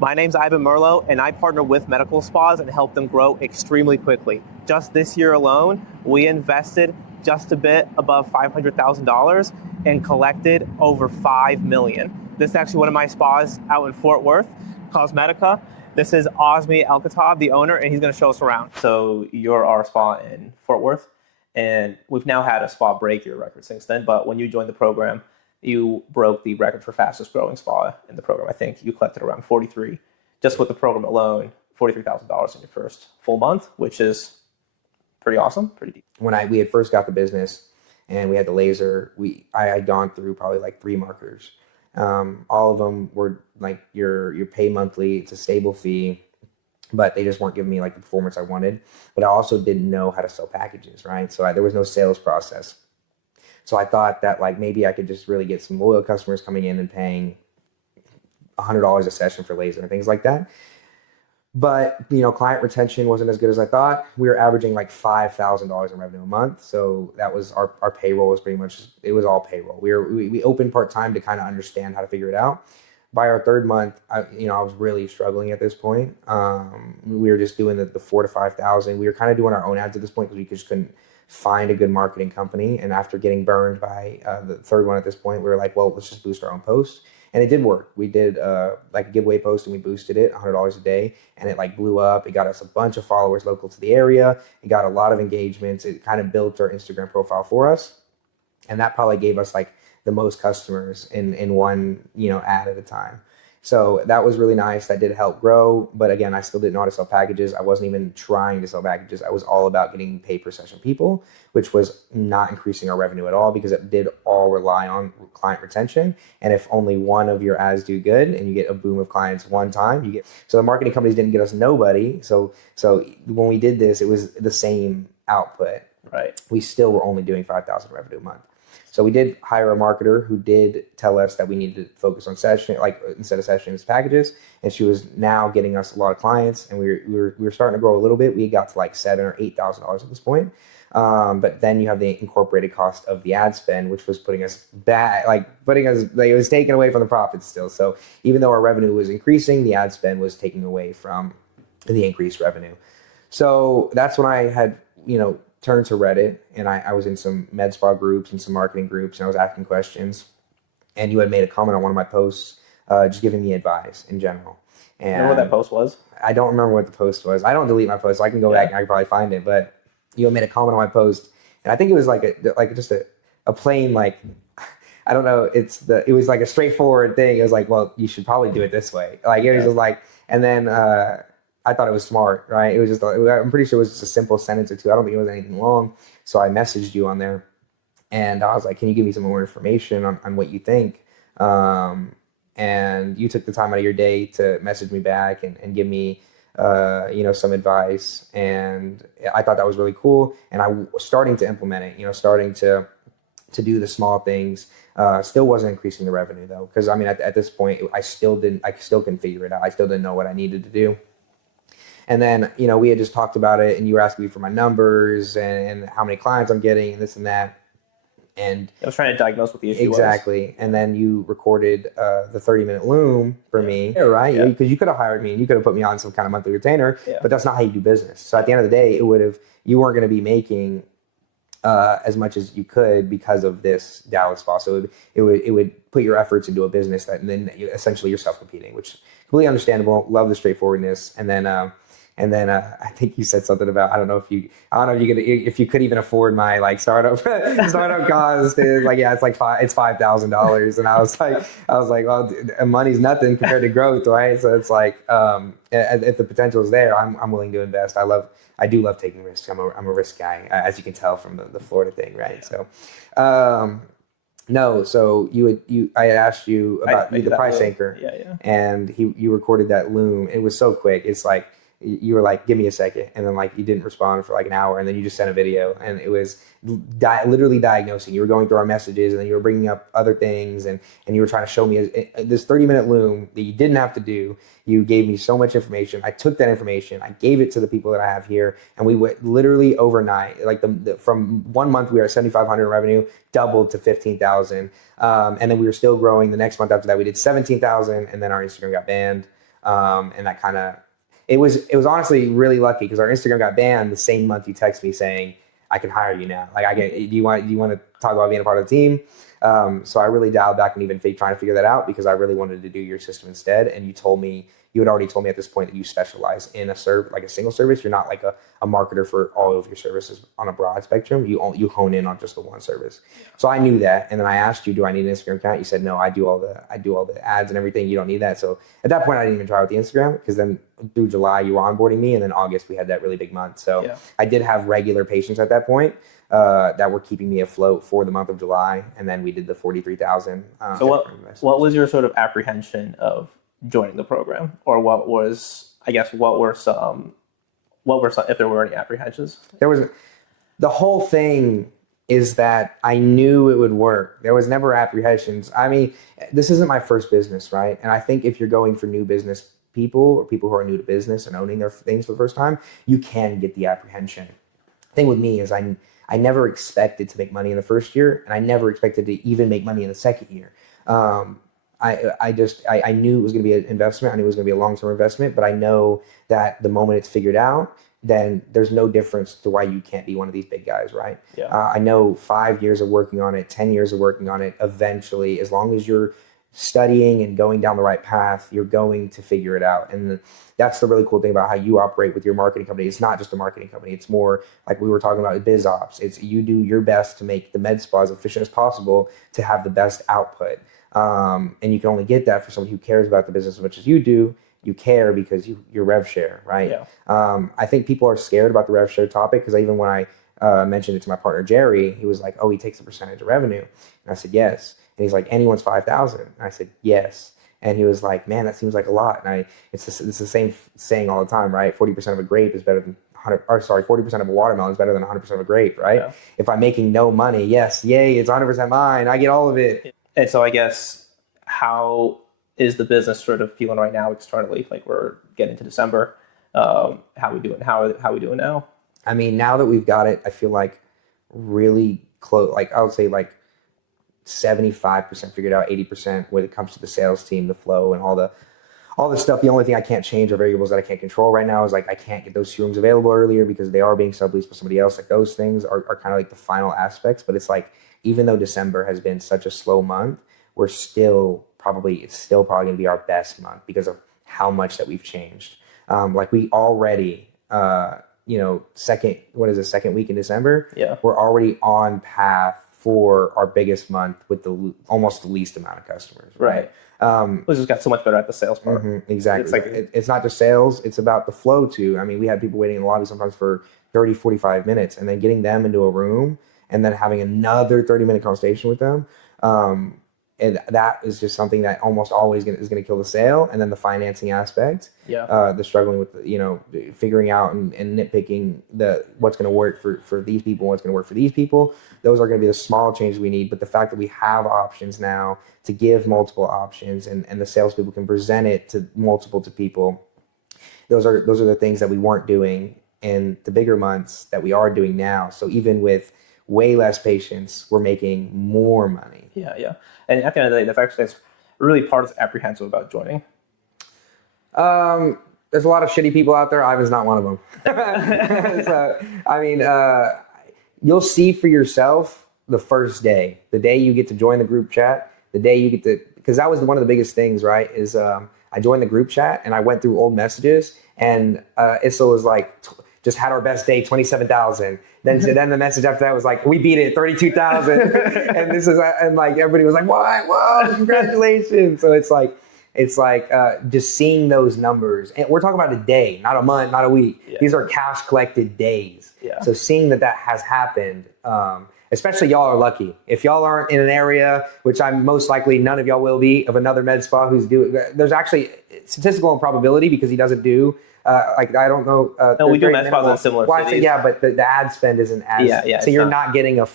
My name's Ivan Merlo, and I partner with medical spas and help them grow extremely quickly. Just this year alone, we invested just a bit above $500,000 and collected over $5 million. This is actually one of my spas out in Fort Worth, Cosmetica. This is Osmi El-Khattab, the owner, and he's going to show us around. So you're our spa in Fort Worth, and we've now had a spa break your record since then, but when you joined the program, you broke the record for fastest growing spa in the program. I think you collected around 43, just with the program alone, $43,000 in your first full month, which is pretty awesome, pretty deep. When we had first got the business and we had the laser, I had gone through probably like 3 marketers. All of them were like your pay monthly, it's a stable fee, but they just weren't giving me like the performance I wanted. But I also didn't know how to sell packages, right? So there was no sales process. So I thought that like maybe I could just really get some loyal customers coming in and paying $100 a session for laser and things like that. But, client retention wasn't as good as I thought. We were averaging like $5,000 in revenue a month. So that was our payroll was pretty much, it was all payroll. We opened part-time to kind of understand how to figure it out. By our 3rd month, I was really struggling at this point. We were just doing the 4,000 to 5,000. We were kind of doing our own ads at this point because we just couldn't find a good marketing company. And after getting burned by the 3rd one at this point, we were like, well, let's just boost our own posts. And it did work. We did like a giveaway post and we boosted it $100 a day, and it like blew up. It got us a bunch of followers local to the area. It got a lot of engagements. It kind of built our Instagram profile for us. And that probably gave us like the most customers in one, ad at a time. So that was really nice. That did help grow. But again, I still didn't know how to sell packages. I wasn't even trying to sell packages. I was all about getting pay per session people, which was not increasing our revenue at all because it did all rely on client retention. And if only one of your ads do good and you get a boom of clients one time, so the marketing companies didn't get us nobody. So when we did this, it was the same output. Right. We still were only doing 5,000 revenue a month. So we did hire a marketer who did tell us that we needed to focus on session, like instead of sessions, packages. And she was now getting us a lot of clients, and we were starting to grow a little bit. We got to like $7,000 or $8,000 at this point. But then you have the incorporated cost of the ad spend, which was putting us back, it was taken away from the profits still. So even though our revenue was increasing, the ad spend was taking away from the increased revenue. So that's when I had, turned to Reddit, and I was in some med spa groups and some marketing groups, and I was asking questions. And you had made a comment on one of my posts, just giving me advice in general. And remember what that post was? I don't remember what the post was. I don't delete my posts, so I can go back and I can probably find it. But you had made a comment on my post, and I think it was just a plain I don't know. It was like a straightforward thing. It was like, well, you should probably do it this way. Like it was just like, and then I thought it was smart, right? It was just, I'm pretty sure it was just a simple sentence or two. I don't think it was anything long. So I messaged you on there, and I was like, can you give me some more information on what you think? And you took the time out of your day to message me back and give me, some advice. And I thought that was really cool. And I was starting to implement it, starting to do the small things. Still wasn't increasing the revenue though. Cause at this point I still couldn't figure it out. I still didn't know what I needed to do. And then, we had just talked about it, and you were asking me for my numbers and how many clients I'm getting and this and that. And I was trying to diagnose what the issue was. Exactly. And then you recorded the 30-minute loom for me, right? Yeah. Because you could have hired me and you could have put me on some kind of monthly retainer, Yeah. but that's not how you do business. So at the end of the day, you weren't going to be making as much as you could because of this Dallas spa. So it would put your efforts into a business and then essentially you're self-competing, which is completely understandable. Love the straightforwardness. And then I think you said something about if you could even afford my startup cost. It's $5,000, and I was like, well, money's nothing compared to growth, right? So it's like if the potential is there, I'm willing to invest. I do love taking risks. I'm a risk guy, as you can tell from the Florida thing, right? Yeah. So. No, so I had asked you about the price anchor, and you recorded that loom. It was so quick. It's like you were like, give me a second, and then you didn't respond for an hour, and then you just sent a video, and it was literally diagnosing. You were going through our messages, and then you were bringing up other things, and you were trying to show me this 30-minute loom that you didn't have to do. You gave me so much information. I took that information, I gave it to the people that I have here, and we went literally overnight. From 1 month we were at 7,500 in revenue, doubled to 15,000, and then we were still growing. The next month after that we did 17,000, and then our Instagram got banned. And that kind of, it was honestly really lucky because our Instagram got banned the same month you text me saying, I can hire you now. Like, do you want to talk about being a part of the team? So I really dialed back and even trying to figure that out because I really wanted to do your system instead. And you had already told me at this point that you specialize in a single service. You're not like a marketer for all of your services on a broad spectrum. You hone in on just the one service. So I knew that. And then I asked you, do I need an Instagram account? You said, no, I do all the ads and everything. You don't need that. So at that point, I didn't even try with the Instagram because then through July, you were onboarding me. And then August, we had that really big month. So I did have regular patients at that point that were keeping me afloat for the month of July. And then we did the 43,000. So what was your sort of apprehension of joining the program, or what were some, if there were any apprehensions? The whole thing is that I knew it would work. There was never apprehensions. I mean, this isn't my first business, right? And I think if you're going for new business people or people who are new to business and owning their things for the first time, you can get the apprehension. The thing with me is I never expected to make money in the first year, and I never expected to even make money in the second year. I knew it was going to be an investment. I knew it was going to be a long-term investment, but I know that the moment it's figured out, then there's no difference to why you can't be one of these big guys, right? Yeah. I know 5 years of working on it, 10 years of working on it, eventually, as long as you're studying and going down the right path, you're going to figure it out. And that's the really cool thing about how you operate with your marketing company. It's not just a marketing company. It's more like we were talking about biz ops. It's you do your best to make the med spa as efficient as possible to have the best output. And you can only get that for somebody who cares about the business as much as you do. You care because you're rev share, right? Yeah. I think people are scared about the rev share topic because even when I mentioned it to my partner, Jerry, he was like, oh, he takes a percentage of revenue. And I said, yes. And he's like, anyone's 5,000. And I said, yes. And he was like, man, that seems like a lot. And it's the same saying all the time, right? 40% of a grape is better than 40% of a watermelon is better than 100% of a grape, right? Yeah. If I'm making no money, yes, yay, it's 100% mine. I get all of it. And so I guess, how is the business sort of feeling right now externally? Like, we're getting to December. How we doing? How we doing now? I mean, now that we've got it, I feel like really close. Like I would say like 75% figured out, 80% when it comes to the sales team, the flow, and all the stuff. The only thing I can't change are variables that I can't control right now. Is like I can't get those rooms available earlier because they are being subleased by somebody else. Like those things are kind of like the final aspects. But it's like, even though December has been such a slow month, it's still probably going to be our best month because of how much that we've changed. Like we already, second week in December, we're already on path for our biggest month with almost the least amount of customers. Right. We just got so much better at the sales part. Exactly. It's like, it's not just sales, it's about the flow too. I mean, we had people waiting in the lobby sometimes for 30, 45 minutes and then getting them into a room and then having another 30-minute conversation with them. And that is just something that almost always is going to kill the sale. And then the financing aspect, the struggling with, figuring out and nitpicking what's going to work for these people, what's going to work for these people. Those are going to be the small changes we need. But the fact that we have options now to give multiple options and the salespeople can present it to people, those are the things that we weren't doing in the bigger months that we are doing now. So even with way less patients, we're making more money. Yeah. And at the end of the day, that's really part of apprehensive about joining. There's a lot of shitty people out there. I was not one of them. So, I mean, you'll see for yourself the first day, the day you get to join the group chat, the day you get to, because that was one of the biggest things, right? Is I joined the group chat and I went through old messages and Issa was like, just had our best day, 27,000. Then the message after that was like, we beat it, 32,000. and like everybody was like, what? Whoa, congratulations. So it's like just seeing those numbers, and we're talking about a day, not a month, not a week. Yeah. These are cash collected days. Yeah. So seeing that has happened, especially y'all are lucky. If y'all aren't in an area, which I'm most likely none of y'all will be, of another med spa who's doing, there's actually statistical improbability because he doesn't do. I don't know. No, we do med spas in similar cities. Yeah, but the ad spend isn't as. So you're not getting a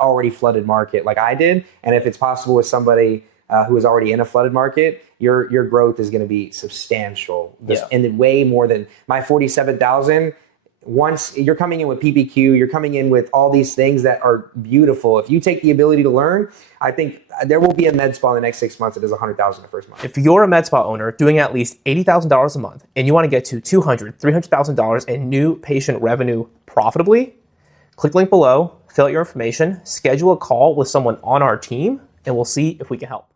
already flooded market like I did. And if it's possible with somebody who is already in a flooded market, your growth is going to be substantial. And way more than my 47,000 once you're coming in with PPQ, you're coming in with all these things that are beautiful. If you take the ability to learn, I think there will be a med spa in the next 6 months that does $100,000 the first month. If you're a med spa owner doing at least $80,000 a month and you want to get to $200,000, $300,000 in new patient revenue profitably, click the link below, fill out your information, schedule a call with someone on our team, and we'll see if we can help.